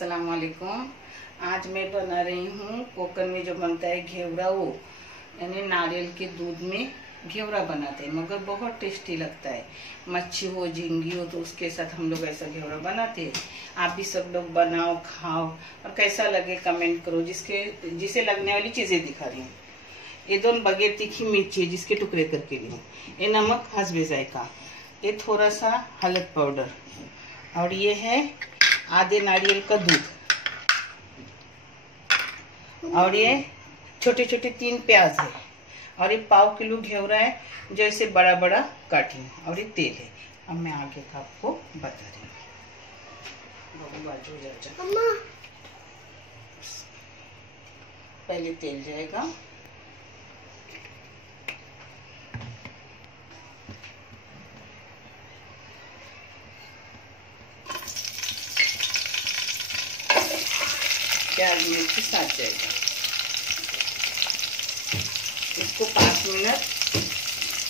अस्सलाम वालेकुम। आज मैं बना रही हूँ कोकन में जो बनता है घेवड़ा, वो यानी नारियल के दूध में घेवड़ा बनाते हैं, मगर बहुत टेस्टी लगता है। मच्छी हो, झींगी हो, तो उसके साथ हम लोग ऐसा घेवड़ा बनाते हैं। आप भी सब लोग बनाओ, खाओ और कैसा लगे कमेंट करो। जिसे लगने वाली चीज़ें दिखा रही हूँ। ये दोनों बगैर तीखी मिर्ची जिसके टुकड़े करके लिए, ये नमक हस्बे जायका, ये थोड़ा सा हल्द पाउडर, और ये है आधे नारियल का दूध, और ये छोटे छोटे 3 प्याज है, और ये पाव किलो घेवड़ा है जो इसे बड़ा बड़ा काटी है, और ये तेल है। अब मैं आगे का आपको बता रही हूँ। पहले तेल जाएगा, प्याज मिर्ची साथ जाएगा। इसको 5 मिनट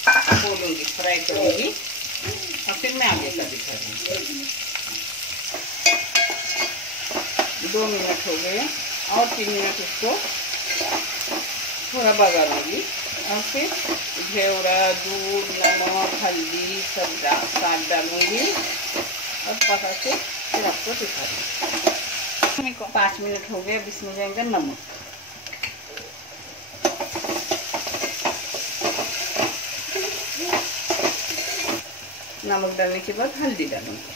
खोलूंगी, फ्राई करूंगी, और फिर मैं आगे का दिखा दूंगी। 2 मिनट हो गए, और 3 मिनट इसको थोड़ा बघारूंगी, और फिर घेवड़ा, दूध, नमक, हल्दी सब साथ डालूंगी, और पका के फिर आपको दिखा दूंगी। 5 मिनट हो गए, अब इसमें जाएगा नमक, नमक डालने के बाद हल्दी डालूंगी,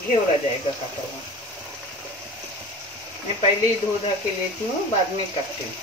घेवड़ा जाएगा काटा हुआ। मैं पहले ही धो धा के लेती हूँ, बाद में काटती हूँ।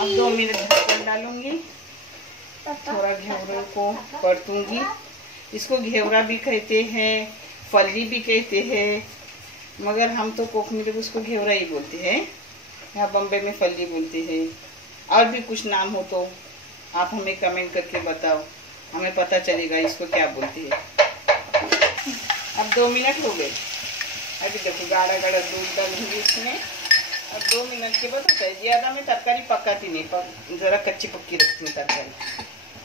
अब 2 मिनट ढक्कन डालूंगी, थोड़ा घेवड़े को परतूंगी। इसको घेवड़ा भी कहते हैं, फल्ली भी कहते हैं, मगर हम तो कोकनी लोग उसको घेवड़ा ही बोलते हैं। यहाँ बम्बे में फल्ली बोलते हैं। और भी कुछ नाम हो तो आप हमें कमेंट करके बताओ, हमें पता चलेगा इसको क्या बोलते हैं। अब 2 मिनट हो गए, अभी देखो गाढ़ा गाढ़ा दूध डालूंगी इसमें। अब 2 मिनट के बाद होता है। ज़्यादा मैं तरकारी पकाती नहीं, ज़रा कच्ची पक्की रखती हूँ तरकारी।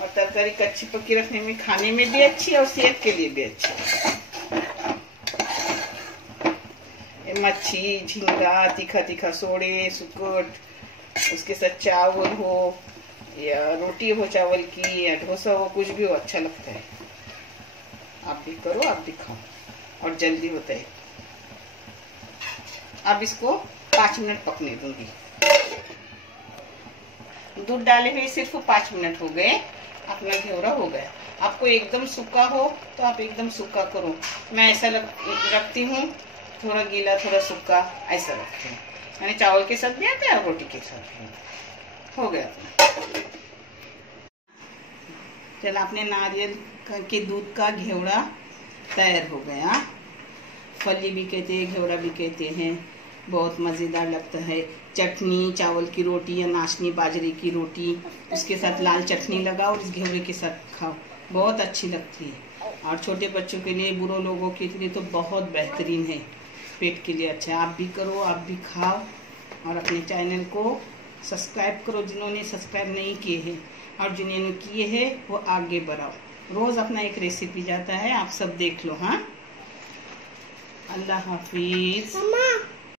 और तरकारी कच्ची पक्की रखने में खाने में भी अच्छी है और सेहत के लिए भी अच्छी है। मच्छी, झींगा, तीखा तीखा सोड़े, सुकट, उसके साथ चावल हो या रोटी हो चावल की, या डोसा हो, कुछ भी हो, अच्छा लगता है। आप भी करो, आप भी खाओ, और जल्दी होता है। अब इसको 5 मिनट पकने दूंगी। दूध डाले हुए सिर्फ 5 मिनट हो गए, अपना घेवड़ा हो गया। आपको एकदम सूखा हो तो आप एकदम सूखा करो। मैं ऐसा रखती हूँ, थोड़ा गीला थोड़ा सूखा, ऐसा रखती हूँ। यानी चावल के साथ भी आता है और रोटी के साथ भी। हो गया चल, आपने नारियल के दूध का घेवड़ा तैयार हो गया। फली भी कहते हैं, घेवड़ा भी कहते हैं। बहुत मज़ेदार लगता है। चटनी, चावल की रोटी या नाशनी बाजरे की रोटी, उसके साथ लाल चटनी लगाओ और इस घेवड़े के साथ खाओ, बहुत अच्छी लगती है। और छोटे बच्चों के लिए, बुढ़े लोगों के लिए तो बहुत बेहतरीन है, पेट के लिए अच्छा है। आप भी करो, आप भी खाओ, और अपने चैनल को सब्सक्राइब करो जिन्होंने सब्सक्राइब नहीं किए हैं, और जिन्होंने किए हैं वो आगे बढ़ाओ। रोज़ अपना एक रेसिपी जाता है, आप सब देख लो। हाँ, अल्लाह हाफिज़।